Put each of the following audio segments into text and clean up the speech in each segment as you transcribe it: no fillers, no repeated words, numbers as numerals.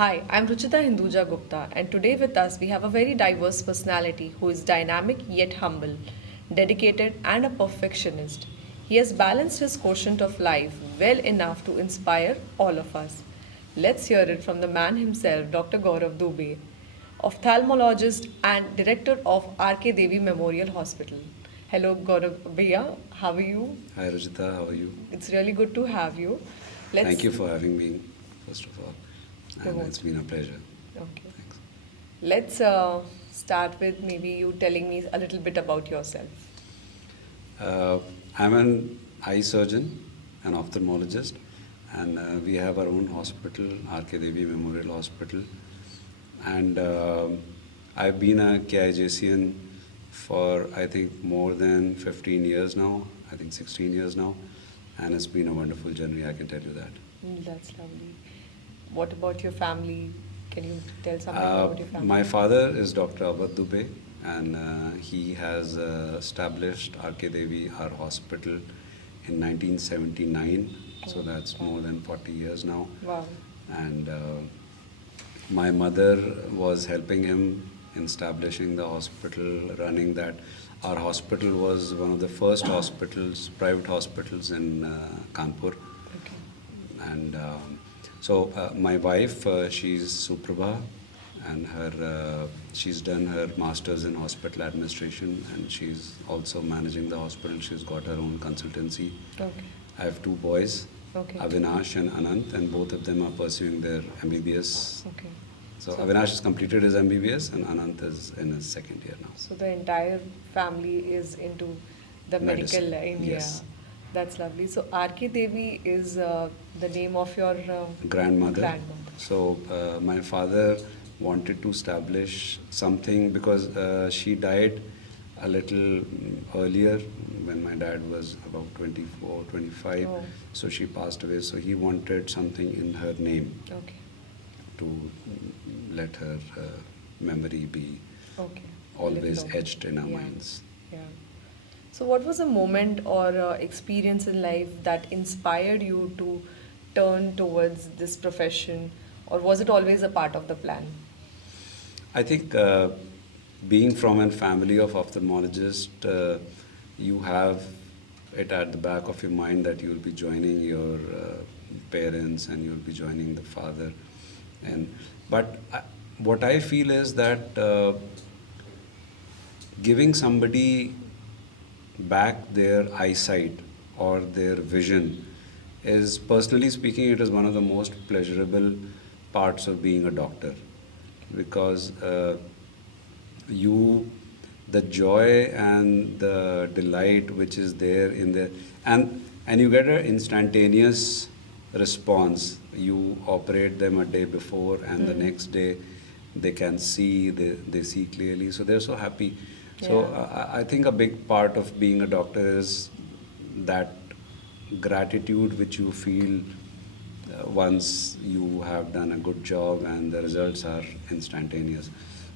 Hi, I'm Ruchita Hinduja Gupta, and today with us we have a very diverse personality who is dynamic yet humble, dedicated, and a perfectionist. He has balanced his quotient of life well enough to inspire all of us. Let's hear it from the man himself, Dr. Gaurav Dubey, ophthalmologist and director of RK Devi Memorial Hospital. Hello, Gaurav Bhaiya, how are you? Hi Rajita, how are you? It's really good to have you. Thank Let's. you for having me, first of all, You're and it's most been a pleasure. okay. Thanks. Let's start with maybe you telling me a little bit about yourself. Uh, I'm an eye surgeon, an ophthalmologist, and we have our own hospital, RK Devi Memorial Hospital. And I've been a KIJCN for I think more than 15 years now, I think 16 years now, and it's been a wonderful journey, I can tell you that. That's lovely. What about your family? Can you tell something Uh, about your my family? father is Dr. Abad Dubey, and he has established RK Devi, our hospital, in 1979. So Oh, that's wow. more than 40 years now. Wow. And my mother was helping him in establishing the hospital, running that. Our hospital was one of the first hospitals, private hospitals in Kanpur. Okay. And my wife, she's Suprabha, and she's done her master's in hospital administration, and she's also managing the hospital. She's got her own consultancy. Okay. I have two boys, Okay. Avinash and Anant, and both of them are pursuing their MBBS. Okay. So So, Avinash has completed his MBBS, and Anant is in his second year now. so the entire family is into the medical Medicine, line. Yeah. yes. That's lovely. So RK Devi is the name of your Grandmother. grandmother. So my father wanted to establish something because she died a little earlier when my dad was about 24, 25. Oh. So she passed away. So he wanted something in her name Okay. to let her memory be Okay. always Live long. etched in our Yeah. minds. Yeah. So, what was a moment or experience in life that inspired you to turn towards this profession, or was it always a part of the plan? I think being from a family of ophthalmologists, you have it at the back of your mind that you'll be joining your parents and you'll be joining the father. And what I feel is that giving somebody back their eyesight or their vision is, personally speaking, it is one of the most pleasurable parts of being a doctor, because you the joy and the delight which is there in there, and you get an instantaneous response. You operate them a day before, and the next day they can see, they see clearly, so they're so happy. So Yeah. I think a big part of being a doctor is that gratitude which you feel once you have done a good job and the results are instantaneous.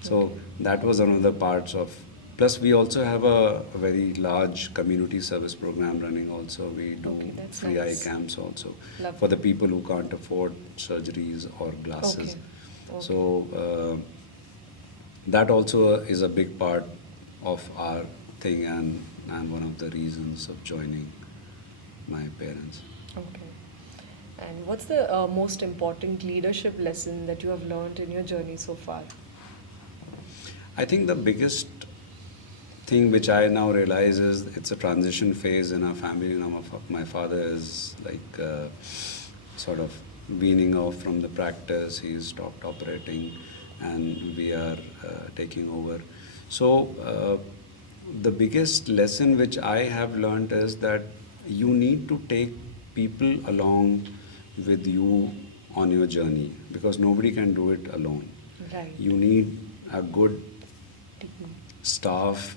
So Okay. that was another parts of. Plus, we also have a very large community service program running. Also, we do Okay, that's free eye nice. camps also Lovely. for the people who can't afford surgeries or glasses. Okay. Okay. So that also is a big part of our thing, and one of the reasons of joining my parents. Okay. And what's the most important leadership lesson that you have learned in your journey so far? I think the biggest thing which I now realize is it's a transition phase in our family. You know, my father is like sort of weaning off from the practice. He's stopped operating, and we are taking over. So the biggest lesson which I have learned is that you need to take people along with you on your journey, because nobody can do it alone. Right. You need a good Team. staff,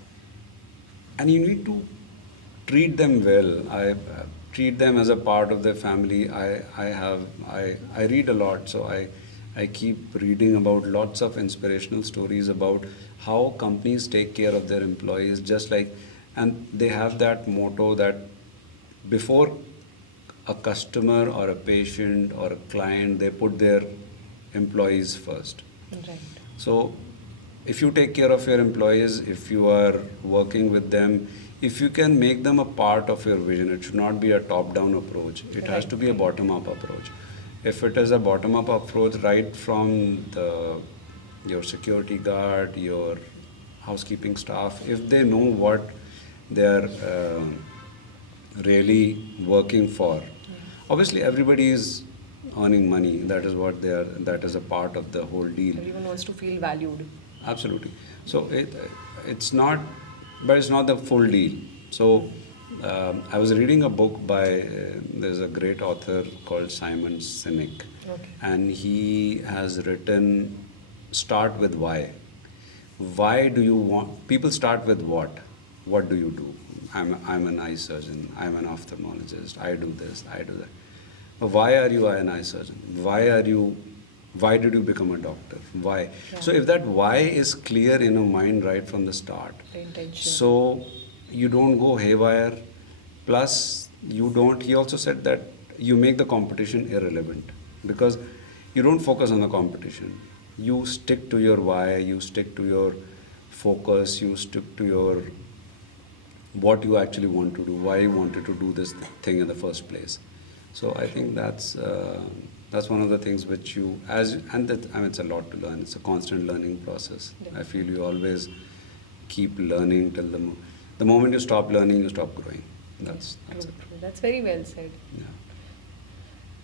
and you need to treat them well. I treat them as a part of the family. I read a lot, so I keep reading about lots of inspirational stories about how companies take care of their employees, just like, and they have that motto that before a customer or a patient or a client, they put their employees first. Right. So if you take care of your employees, if you are working with them, if you can make them a part of your vision, it should not be a top-down approach. It has Right. to be a bottom-up approach. If it is a bottom-up approach, right from your security guard, your housekeeping staff, if they know what they are really working for, obviously everybody is earning money. That is what they are. That is a part of the whole deal. Everyone wants to feel valued. Absolutely. So it's not, but it's not the full deal. So I was reading a book by there's a great author called Simon Sinek, Okay. and he has written "Start with why." Why do you want? People start with what? What do you do? I'm an eye surgeon. I'm an ophthalmologist. I do this. I do that. But why are you an eye surgeon? Why did you become a doctor? Why? Yeah. So if that why is clear in your mind right from the start, The intention. so you don't go haywire. Plus, you don't. He also said that you make the competition irrelevant because you don't focus on the competition. You stick to your why. You stick to your focus. You stick to your what you actually want to do. Why you wanted to do this thing in the first place. So I think that's one of the things which you it's a lot to learn. It's a constant learning process. I feel you always keep learning till the moment you stop learning, you stop growing. That's True, it. true. That's very well said. Yeah.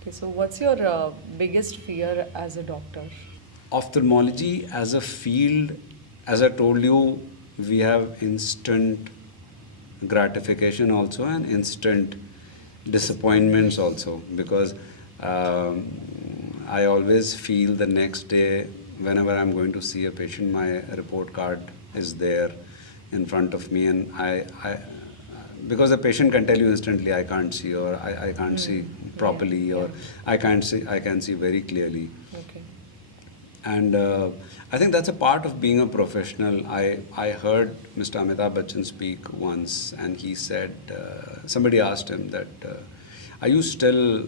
Okay, so what's your biggest fear as a doctor? Ophthalmology as a field, as I told you, we have instant gratification also and instant disappointments also because I always feel the next day whenever I'm going to see a patient, my report card is there in front of me, and I because the patient can tell you instantly I can't see, or I can't see properly, Yeah, or yeah. I can see very clearly. Okay. And I think that's a part of being a professional. I heard Mr. Amitabh Bachchan speak once, and he said, somebody asked him that, are you still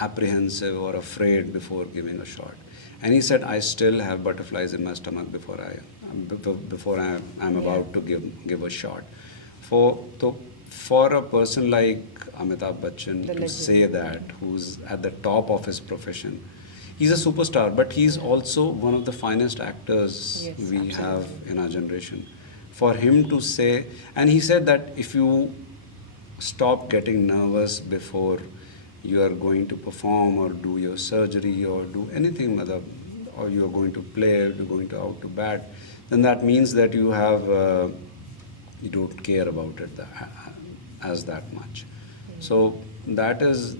apprehensive or afraid before giving a shot? And he said, I still have butterflies in my stomach before I'm about to give a shot. For a person like Amitabh Bachchan The to legend. say that, who's at the top of his profession, he's a superstar, but he's also one of the finest actors Yes, we absolutely. have in our generation. For him to say, and he said that if you stop getting nervous before you are going to perform or do your surgery or do anything other, or you're going to play, or you're going to out to bat, then that means that you have you don't care about it as that much. So that is,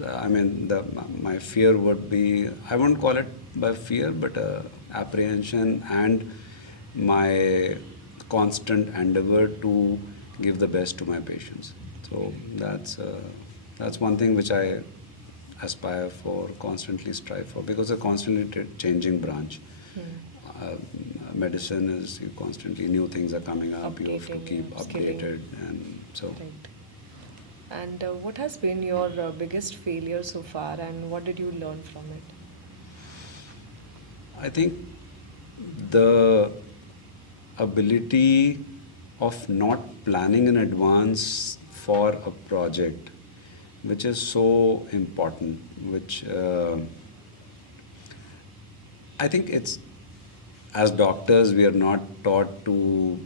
my fear would be, I won't call it by fear, but apprehension and my constant endeavor to give the best to my patients. So that's one thing which I aspire for, constantly strive for, because a constantly changing branch. Medicine is you constantly new things are coming up. You have to Updating, keep skilling. updated, and so. Right. And what has been your biggest failure so far, and what did you learn from it? I think the ability of not planning in advance for a project, which is so important, which I think it's, as doctors, we are not taught to,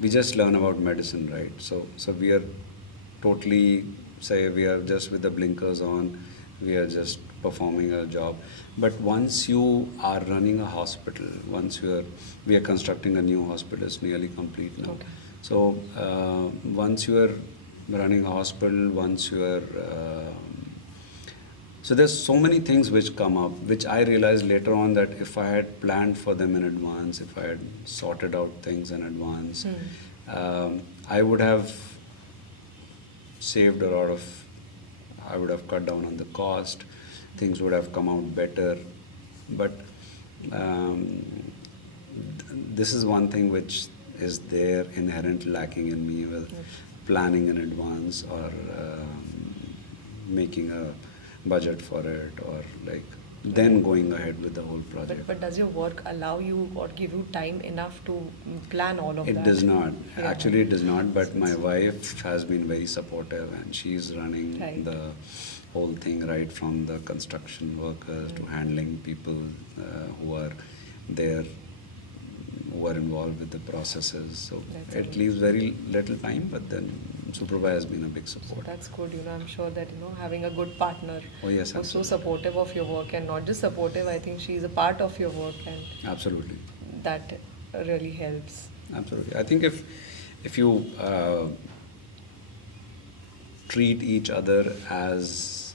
we just learn about medicine, right? So we are totally, say, we are just with the blinkers on, we are just performing a job. But once you are running a hospital, we are constructing a new hospital, it's nearly complete now. Okay. So once you are running a hospital, once you are, so there's so many things which come up, which I realized later on that if I had planned for them in advance, if I had sorted out things in advance, I would have saved a lot of, I would have cut down on the cost, things would have come out better. But this is one thing which is there inherent lacking in me with planning in advance, or making a budget for it, or like then going ahead with the whole But, project. but does your work allow you or give you time enough to plan all of that? It does not. Yeah. Actually, it does not. But So my it's- wife has been very supportive, and she's running Right. the whole thing, right from the construction workers to handling people who are there, who are involved with the processes. So That's it amazing. leaves very little time, but then Suprabha has been a big So support. that's good. I'm sure that having a good partner Oh, yes, who's so absolutely. supportive of your work, and not just supportive. I think she's a part of your work, and Absolutely. that really helps. Absolutely. I think if you treat each other as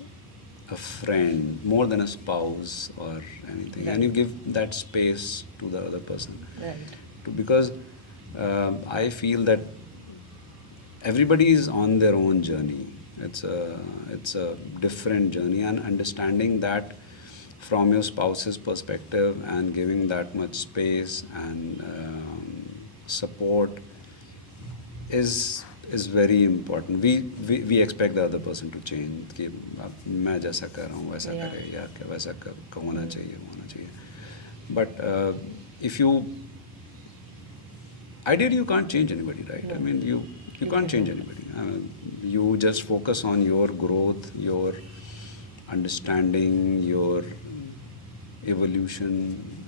a friend more than a spouse or anything, and you Right. give that space to the other person, Right. because I feel that everybody is on their own journey. It's a different journey, and understanding that from your spouse's perspective and giving that much space and support is very important. We expect the other person to change कि अब मैं जैसा कर रहा हूँ वैसा Yeah. करे या क्या वैसा होना चाहिए. But if you ideally you can't change anybody, right? I No. mean you You can't change cannot. anybody. You just focus on your growth, your understanding, your evolution.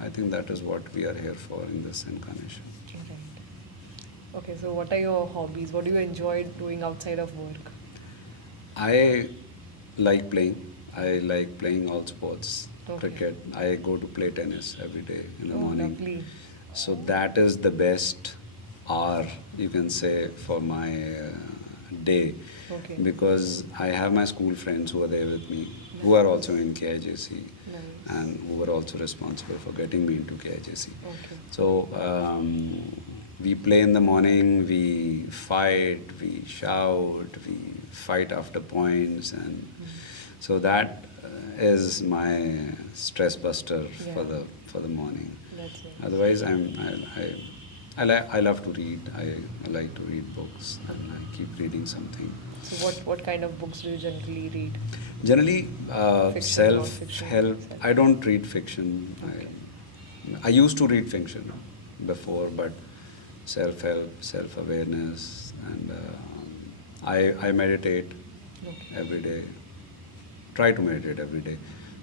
I think that is what we are here for in this incarnation. Right. Okay. So, what are your hobbies? What do you enjoy doing outside of work? I like playing. I like playing all sports. Okay. Cricket. I go to play tennis every day in the Oh, morning. lovely. So that is the best hour, you can say, for my day, Okay. because I have my school friends who are there with me, who are also in KIJC, Nice. and who were also responsible for getting me into KIJC. Okay. So we play in the morning, we fight, we shout, we fight after points, and so that is my stress buster for Yeah. the morning. That's it. Otherwise, I love to read. I like to read books, and I keep reading something. So, what kind of books do you generally read? Generally, Fiction, self-help. non-fiction? I don't read fiction. Okay. I used to read fiction before, but self-help, self-awareness, and I meditate Okay. every day. Try to meditate every day,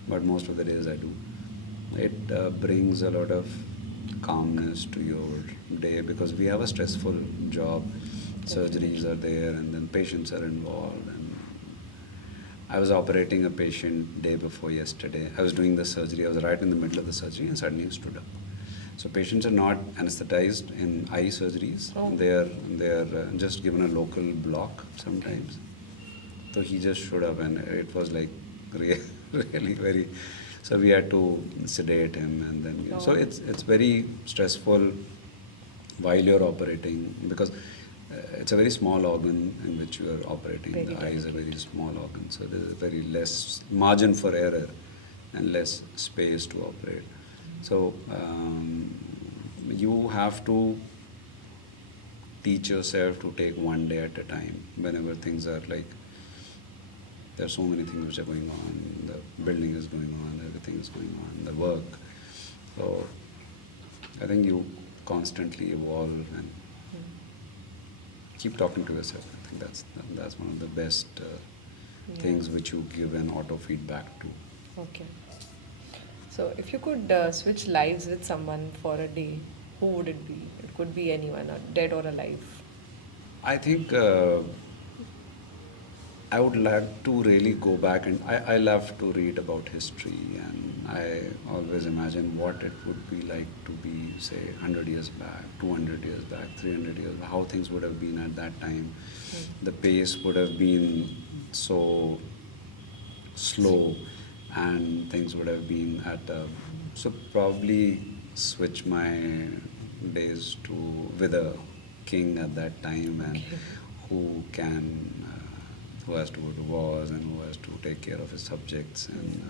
but most of the days I do. It brings a lot of calmness to your day, because we have a stressful job. Surgeries are there, and then patients are involved. And I was operating a patient day before yesterday. I was doing the surgery. I was right in the middle of the surgery, and suddenly he stood up. So patients are not anesthetized in eye surgeries. Oh. They are just given a local block sometimes. So he just stood up, and it was like really very. So we had to sedate him, and then so Oh. it's very stressful while you're operating, because it's a very small organ in which you are operating. Very The eye is a very delicate. small organ, so there is very less margin for error and less space to operate. So you have to teach yourself to take one day at a time. Whenever things are like, there are so many things which are going on, the building is going on, everything is going on, the work. So I think you constantly evolve and keep talking to yourself. I think that's one of the best things which you give an auto feedback to. Okay. So, if you could switch lives with someone for a day, who would it be? It could be anyone, dead or alive. I think I would like to really go back, and I love to read about history, and I always imagine what it would be like to be, say, 100 years back, 200 years back, 300 years back, how things would have been at that time. The pace would have been so slow, and things would have been at so probably switch my days to with a king at that time, and Okay. who can who has to go to wars and who has to take care of his subjects, and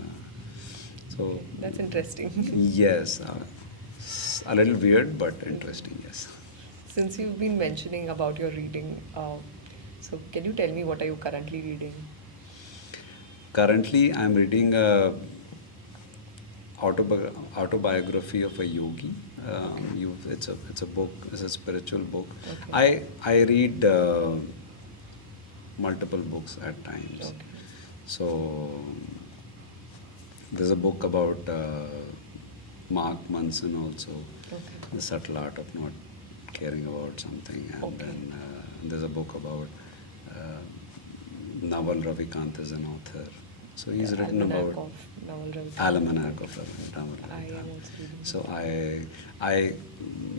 so That's interesting. yes, a little weird but interesting, yes. Since you've been mentioning about your reading, so can you tell me what are you currently reading? Currently I'm reading autobiography of a yogi. It's a book. It's a spiritual book. Okay. I read multiple books at times. Okay. So there's a book about Mark Manson also, Okay. The Subtle Art of Not Caring About Something, and Okay. then there's a book about Naval Ravikant is an author. So he's The written Almanac about of Naval Ravikant. Almanac of Naval I am Ravikant. also reading. So I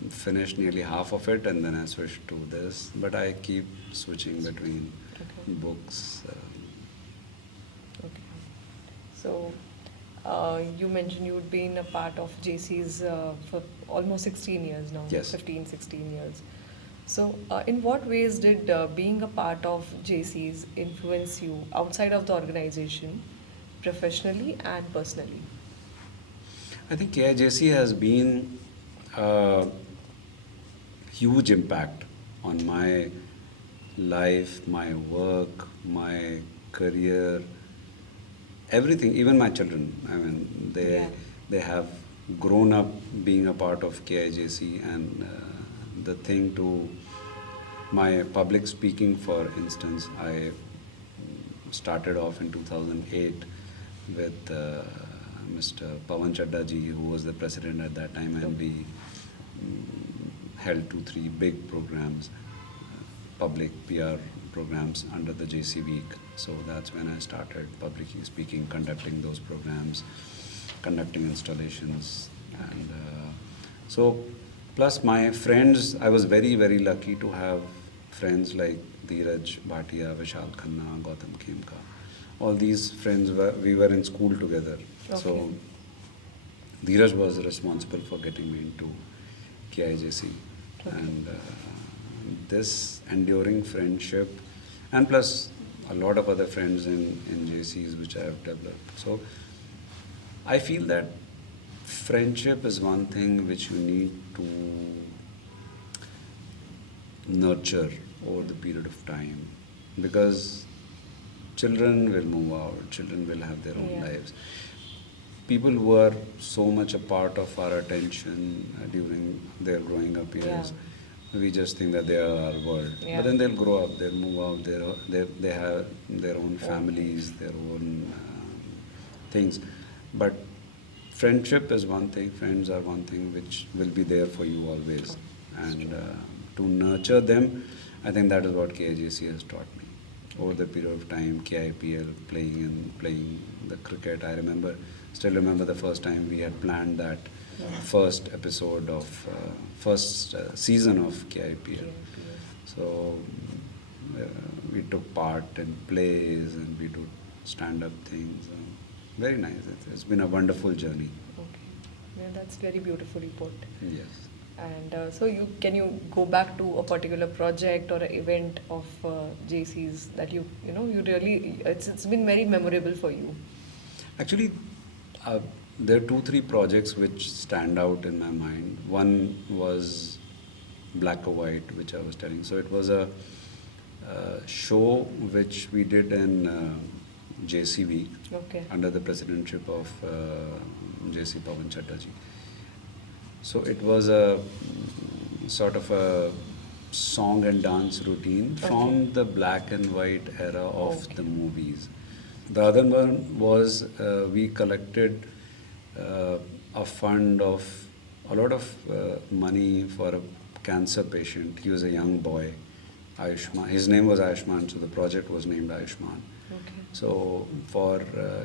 finished nearly half of it and then I switched to this, but I keep switching between Okay. books. Okay. So, you mentioned you'd been a part of JC's for almost 16 years now. Yes. 15, 16 years. So, in what ways did being a part of JC's influence you outside of the organization, professionally and personally? I think KIJC has been a huge impact on my life, my work, my career, everything, even my children. I mean, Yeah. they have grown up being a part of KIJC, and the thing to my public speaking, for instance, I started off in 2008 with Mr. Pawan Chadda ji, who was the president at that time, and we held 2-3 big programs, public PR programs under the JC Week. So that's when I started publicly speaking, conducting those programs, conducting installations, and so plus my friends, I was very, very lucky to have friends like Dheeraj Bhatia, Vishal Khanna, Gautam Khemka. All these friends we were in school together. So Okay. Dheeraj was responsible for getting me into KIJC, Okay. and this enduring friendship, and plus a lot of other friends in JCs which I have developed. So I feel that friendship is one thing which you need to nurture over the period of time, because children will move out, children will have their own Yeah. lives. People who are so much a part of our attention during their growing up years, we just think that they are our world. Yeah. But then they'll grow up, they'll move out, they have their own families, their own things. But friendship is one thing, friends are one thing which will be there for you always. And to nurture them, I think that is what KIJC has taught me. Over the period of time, KIPL, playing the cricket, I still remember the first time we had planned that first episode of first season of KIPL. So we took part in plays and we do stand-up things. Very nice. It's been a wonderful journey. Okay. Yeah, that's very beautifully put. Yes. And so can you go back to a particular project or an event of JC's that you really it's been very memorable for you? Actually, there are 2-3 projects which stand out in my mind. One was Black or White, which I was telling. So it was a show which we did in JC Week Okay. under the presidency of JC Pawan Chadda ji. So it was a sort of a song and dance routine from the black and white era of the movies. The other one was we collected a fund of a lot of money for a cancer patient. He was a young boy, Ayushman. His name was Ayushman, so the project was named Ayushman. Okay. So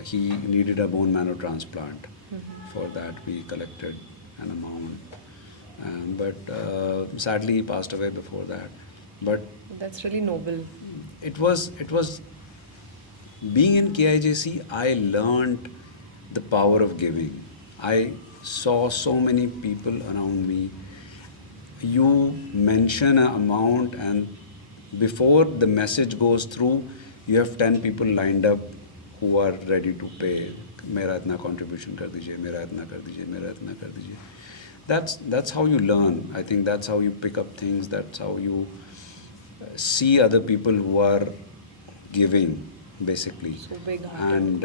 he needed a bone marrow transplant. For that we collected an amount, but sadly he passed away before that. But That's really noble. it was being in KIJC, I learned the power of giving. I saw so many people around me. You mention an amount, and before the message goes through, you have 10 people lined up who are ready to pay. मेरा इतना contribution कर दीजिए, मेरा इतना कर दीजिए, मेरा इतना कर दीजिए. That's how you learn. I think that's how you pick up things. That's how you see other people who are giving. basically. So big-hearted. And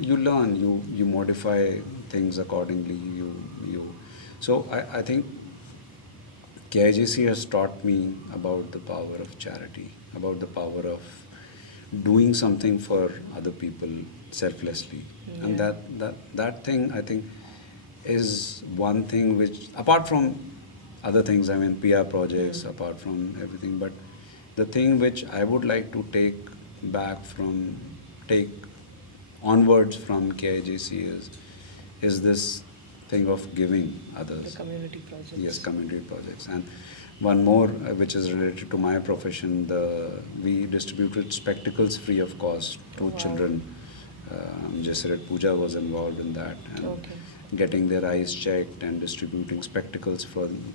you learn, you modify things accordingly. So I think KIGC has taught me about the power of charity, about the power of doing something for other people selflessly. And Yeah. that thing, I think, is one thing which, apart from other things, I mean, PR projects, apart from everything, but the thing which I would like to take onwards from KIGC is this thing of giving others. The community projects. Yes, community projects. And one more, which is related to my profession, we distributed spectacles free of cost to Wow. children. Jasirat Puja was involved in that, and Okay. getting their eyes checked and distributing spectacles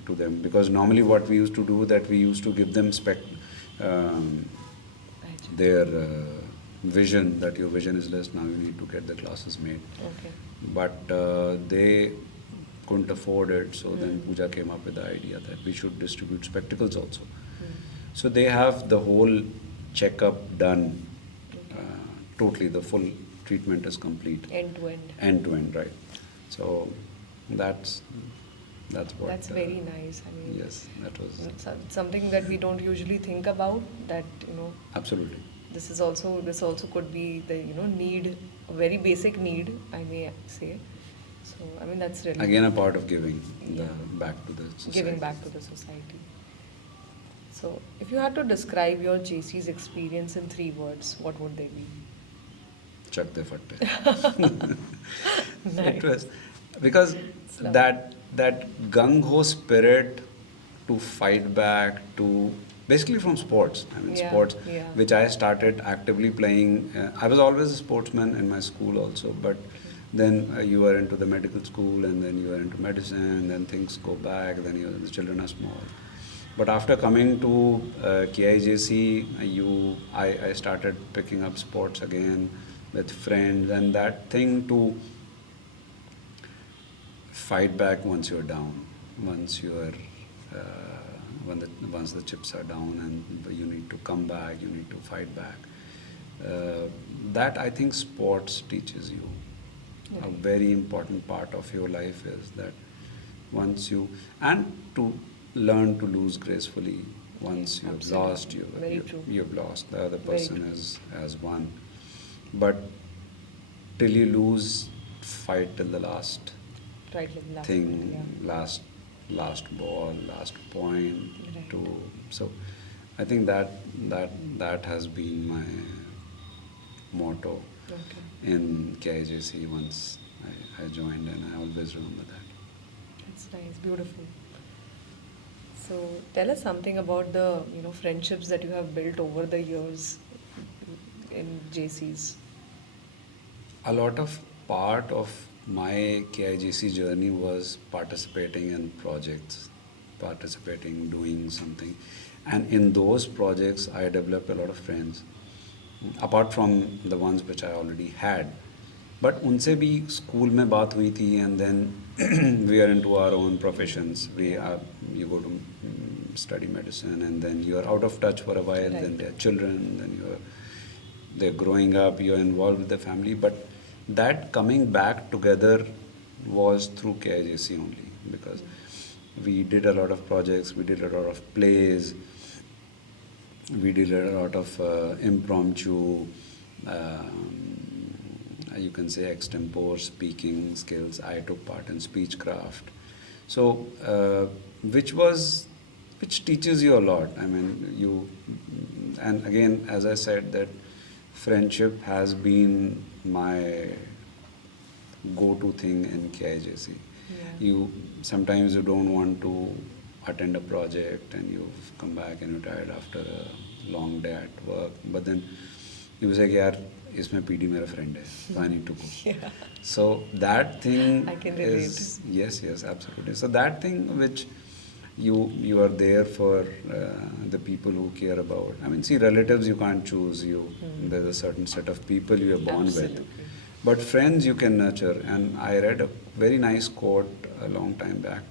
to them. Because normally what we used to do, that we used to give them um, Right. their vision, that your vision is less, now you need to get the glasses made. Okay. But they couldn't afford it, so then Pooja came up with the idea that we should distribute spectacles also. So they have the whole checkup done, totally, the full treatment is complete. End to end. End to end, right. So that's what. That's very nice. I mean, Yes, that was something that we don't usually think about. That absolutely. this also could be the need, a very basic need, I may say. So I mean that's really Again, a part of giving Yeah. back to the society. giving back to the society. So if you had to describe your JC's experience in 3 words, what would they be? Chak de fatte. Nice. It was because It's lovely. that gung ho spirit to fight back, to basically from sports. I mean, Yeah, sports, yeah. which I started actively playing. I was always a sportsman in my school also, but then you are into the medical school, and then you are into medicine, then things go back, then the children are small. But after coming to KIJC, I started picking up sports again with friends, and that thing to fight back once you're down, once you're once the chips are down, and you need to come back, you need to fight back. That I think sports teaches you. A Right. very important part of your life is that once you, and to learn to lose gracefully. Once you have Absolutely. lost, Very true. you've lost. The other Very person true. has won. But till you lose, fight till the last Right, like last thing, minute, yeah. last ball, last point. Right. So I think that has been my motto Okay. in KIJC once I joined, and I always remember that. That's nice, beautiful. So tell us something about the friendships that you have built over the years in JCs. A lot of part of my KIGC journey was participating in projects, doing something. And in those projects, I developed a lot of friends, apart from the ones which I already had. But उनसे भी school में बात हुई थी, and then we are into our own professions. You go to study medicine, and then you are out of touch for a while. Right. Then there are children, then they're growing up, you're involved with the family. But that coming back together was through KIGC only, because we did a lot of projects, we did a lot of plays, we did a lot of impromptu, you can say extempore speaking skills. I took part in speechcraft. So, which teaches you a lot. I mean, and again, as I said, that friendship has been my go-to thing in KIJC. Yeah. Sometimes you don't want to attend a project, and you've come back and you're tired after a long day at work, but then you say, yaar, isme PD mera friend hai, so I need to go. Yeah. So that thing I can is, yes, absolutely. So that thing which you are there for the people who care about. I mean, see, relatives you can't choose. There's a certain set of people you are born Absolutely. with. But friends you can nurture. And I read a very nice quote a long time back.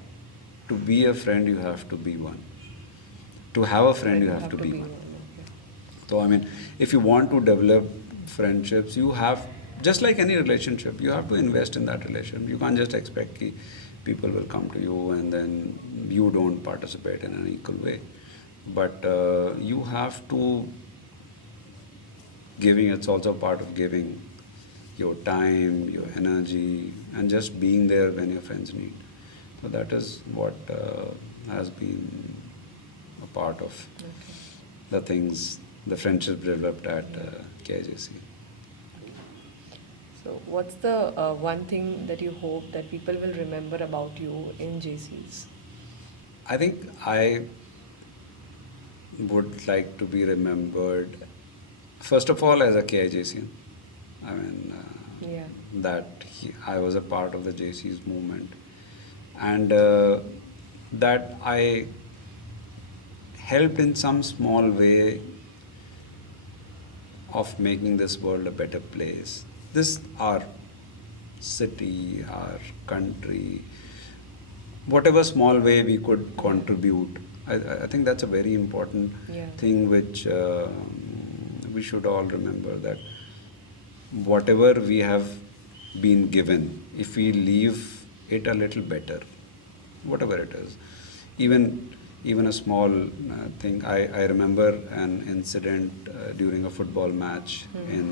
To be a friend, you have to be one. To have a friend, you have to be one. So, I mean, if you want to develop friendships, you have, just like any relationship, you have to invest in that relationship. You can't just expect that people will come to you and then you don't participate in an equal way. But you have to giving, it's also part of giving your time, your energy, and just being there when your friends need. So that is what has been a part of Okay. the things, the friendship developed at KIJC. So, what's the one thing that you hope that people will remember about you in JCs? I think I would like to be remembered, first of all, as a KIJC. I mean, Yeah. I was a part of the JC's movement, and that I helped in some small way of making this world a better place. This, our city, our country, whatever small way we could contribute. I think that's a very important Yeah. thing which we should all remember, that whatever we have been given, if we leave it a little better, whatever it is, even a small thing. I remember an incident during a football match in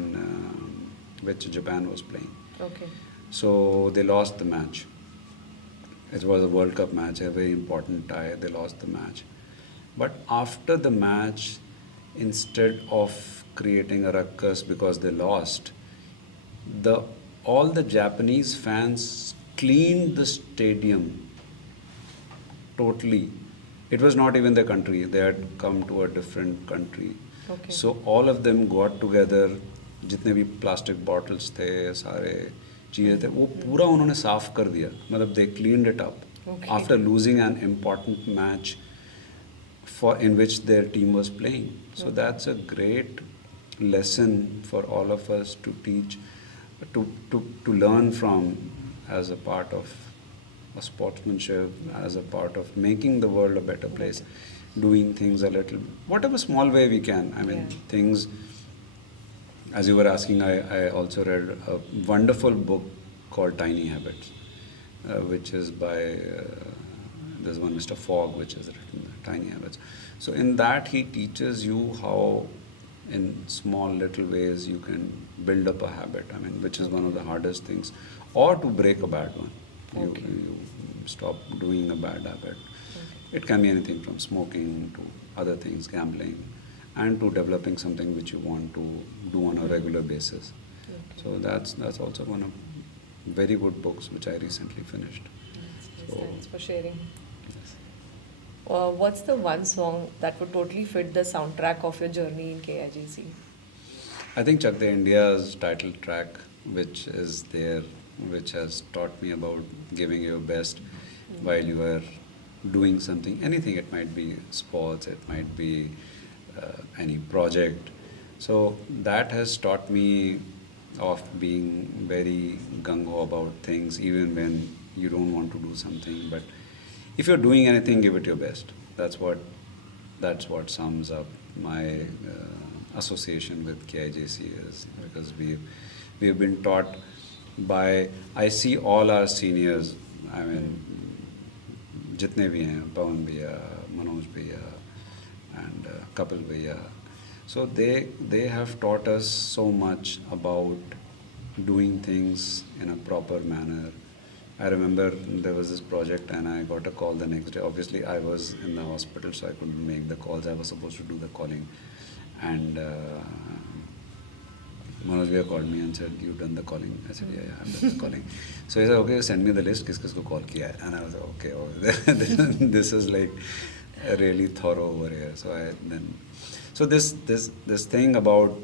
which Japan was playing. Okay. So they lost the match. It was a World Cup match, a very important tie. They lost the match. But after the match, instead of creating a ruckus because they lost, the all the Japanese fans cleaned the stadium totally. It was not even their country. They had come to a different country. Okay. So all of them got together. जितने भी plastic bottles थे, सारे चीज़ें थे, वो पूरा उन्होंने साफ कर दिया. मतलब they cleaned it up Okay. after losing an important match for in which their team was playing. So Okay. that's a great lesson for all of us to teach, to learn from, as a part of a sportsmanship, as a part of making the world a better place, doing things a little, whatever small way we can. I mean, Yeah. things, as you were asking, I also read a wonderful book called Tiny Habits, which is by, there's one Mr. Fogg, which is written, Tiny Habits. So in that he teaches you how in small little ways you can build up a habit, I mean, which is one of the hardest things, or to break a bad one. Okay. You stop doing a bad habit. Okay. It can be anything from smoking to other things, gambling, and to developing something which you want to do on a regular basis. Okay. So that's also one of very good books which I recently finished. Nice. So- Thanks for sharing. Yes. What's the one song that would totally fit the soundtrack of your journey in KIJC? I think Chak De India's title track, which is there, which has taught me about giving your best while you are doing something, anything. It might be sports, it might be any project. So that has taught me of being very gung-ho about things, even when you don't want to do something. But if you're doing anything, give it your best. That's what sums up my association with KIJC is, because we've been taught by, I see all our seniors, I mean, जितने भी हैं, पवन भैया, मनोज भैया, and Kapil भैया. So they have taught us so much about doing things in a proper manner. I remember there was this project and I got a call the next day. Obviously, I was in the hospital, so I couldn't make the calls. I was supposed to do the calling. And Manoj Bhaiya called me and said, "You've done the calling?" I said, "Yeah, I've done the calling." So he said, "Okay, send me the list, किस-किस को call किया है." And I was like, "Okay, oh, this is like really thorough over here." So this thing about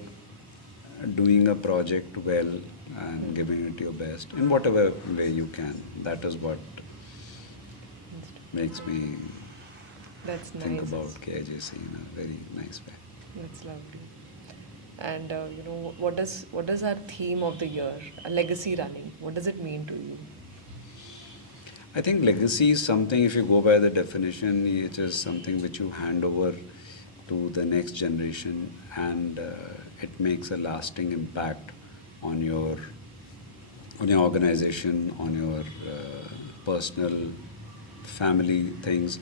doing a project well and giving it your best in whatever way you can, that is what makes me That's think nice. about KIJC in a very nice way. That's lovely. And what does our theme of the year, a legacy running, what does it mean to you? I think legacy is something, if you go by the definition, it is something which you hand over to the next generation, and it makes a lasting impact on your organization, on your personal family things.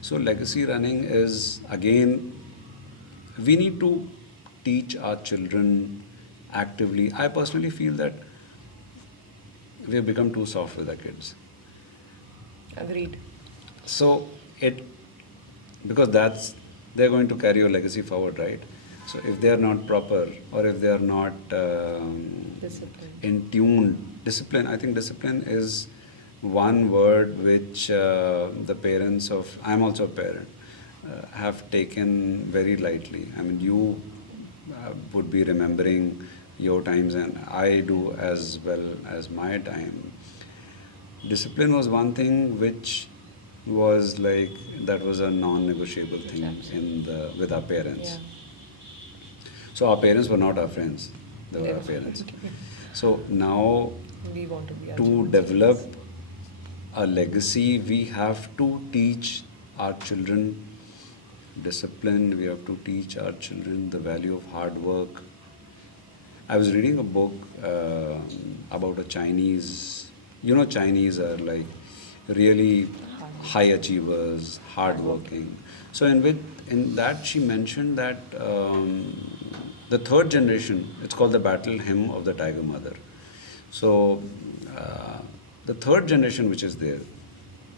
So legacy running is, again, we need to teach our children actively. I personally feel that we have become too soft with our kids. Agreed. So it, because that's, they're going to carry your legacy forward, right? So if they are not proper, or if they are not Discipline. in tune, discipline. I think discipline is one word which the parents of, I'm also a parent, have taken very lightly. I mean, you would be remembering your times, and I do as well as my time. Discipline was one thing which was like, that was a non-negotiable thing in the with our parents. Yeah. So our parents were not our friends; they were They our were. parents. So now, We want to be our to children's develop friends. a legacy, we have to teach our children discipline. We have to teach our children the value of hard work. I was reading a book about a Chinese. You know, Chinese are like really high achievers, hardworking. So in that she mentioned that the third generation, it's called the battle hymn of the Tiger Mother. So uh, the third generation which is there,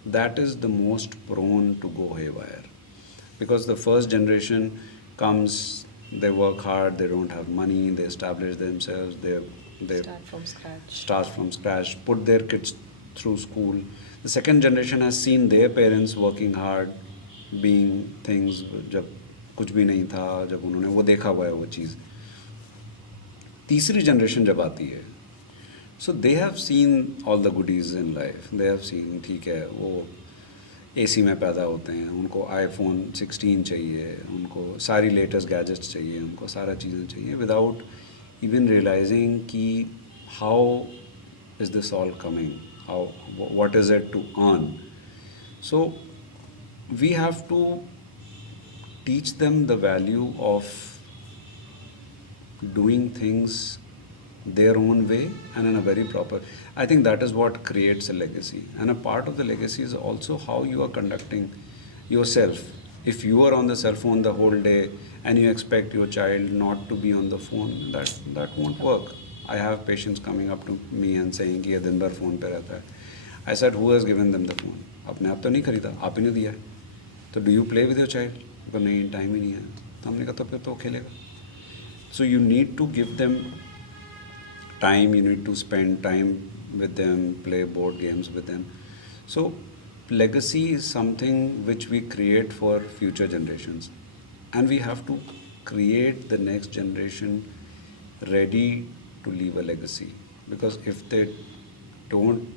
that is the most prone to go haywire, because the first generation comes, they work hard, they don't have money, they establish themselves, they Start from scratch. start from scratch, put their kids through school. The second generation has seen their parents working hard, being things, जब कुछ भी नहीं था, जब उन्होंने वो देखा हुआ है वो चीज़. तीसरी जनरेशन जब आती है, so they have seen all the goodies in life. They have seen, ठीक है, वो एसी में पैदा होते हैं, उनको आईफोन 16 चाहिए, उनको सारी लेटेस्ट गैजेट्स चाहिए, उनको सारा चीज़ें चाहिए, विदाउट इवन रियलाइजिंग कि how is this all coming, how what is it to earn. So we have to teach them the value of doing things their own way and in a very proper. I think that is what creates a legacy, and a part of the legacy is also how you are conducting yourself. If you are on the cell phone the whole day and you expect your child not to be on the phone, that won't work. I have patients coming up to me and saying कि ये दिन भर phone पे रहता है. I said, who has given them the phone? अपने आप तो नहीं खरीदा, आप ही ने दिया है. तो do you play with your child? पर नहीं, टाइम ही नहीं है. तो हमने कहा तो फिर तो खेलेगा. So you need to give them time, you need to spend time with them, play board games with them. So legacy is something which we create for future generations, and we have to create the next generation ready to leave a legacy, because if they don't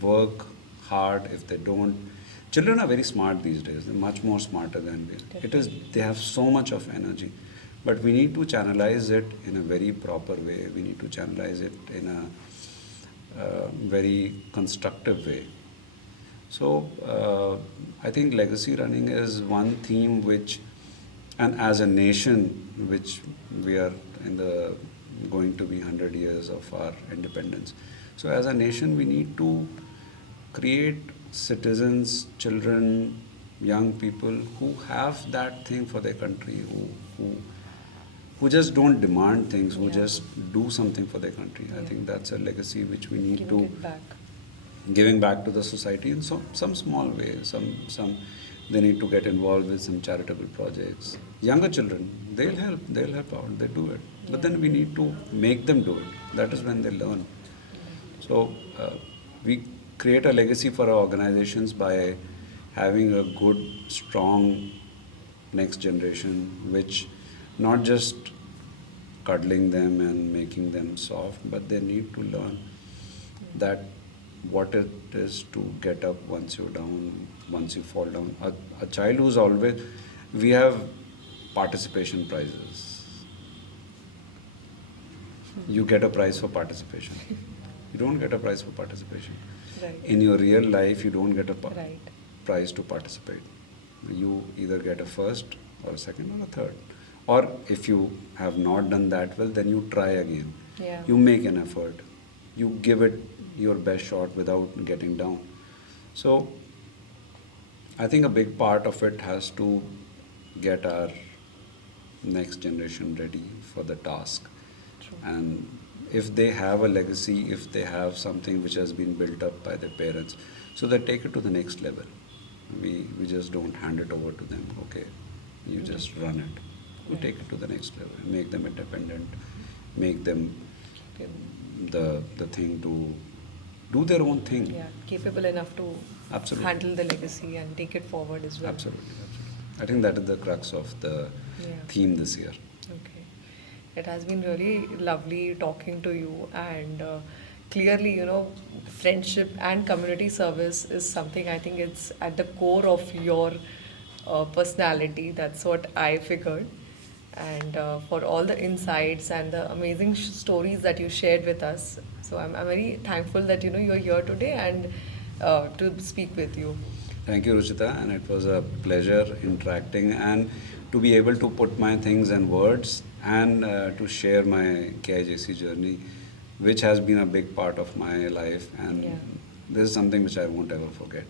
work hard, if they don't, children are very smart these days, they're much more smarter than we are. It is, they have so much of energy, but we need to channelize it in a very proper way. We need to channelize it in a very constructive way. So I think legacy running is one theme which, and as a nation, which we are in the going to be 100 years of our independence. So as a nation, we need to create citizens, children, young people who have that thing for their country, who just don't demand things, who just do something for their country. I think that's a legacy which we need Giving to it back. giving back to the society in some small way. Some they need to get involved with some charitable projects. Younger children, they'll help out, they do it. But then we need to make them do it. That is when they learn. So we create a legacy for our organizations by having a good, strong next generation, which not just cuddling them and making them soft, but they need to learn that what it is to get up once you're down, once you fall down. A child who's always, we have participation prizes. You get a prize for participation. You don't get a prize for participation. Right. In your real life, you don't get a Right. prize to participate. You either get a first or a second or a third. Or if you have not done that well, then you try again. Yeah. You make an effort. You give it your best shot without getting down. So I think a big part of it has to get our next generation ready for the task. True. And if they have a legacy, if they have something which has been built up by their parents, so they take it to the next level. We just don't hand it over to them, okay, you just run it. We Right. take it to the next level, make them independent, make them the thing to do their own thing. Yeah, capable enough to Absolutely. handle the legacy and take it forward as well. Absolutely, absolutely. I think that is the crux of the Yeah. theme this year. Okay. It has been really lovely talking to you, and clearly, friendship and community service is something I think it's at the core of your personality. That's what I figured. And for all the insights and the amazing stories that you shared with us. So I'm very thankful that you're here today and to speak with you. Thank you, Ruchita, and it was a pleasure interacting and to be able to put my things in words and to share my KIJC journey, which has been a big part of my life, and Yeah. this is something which I won't ever forget.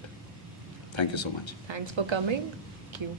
Thank you so much. Thanks for coming. Thank you.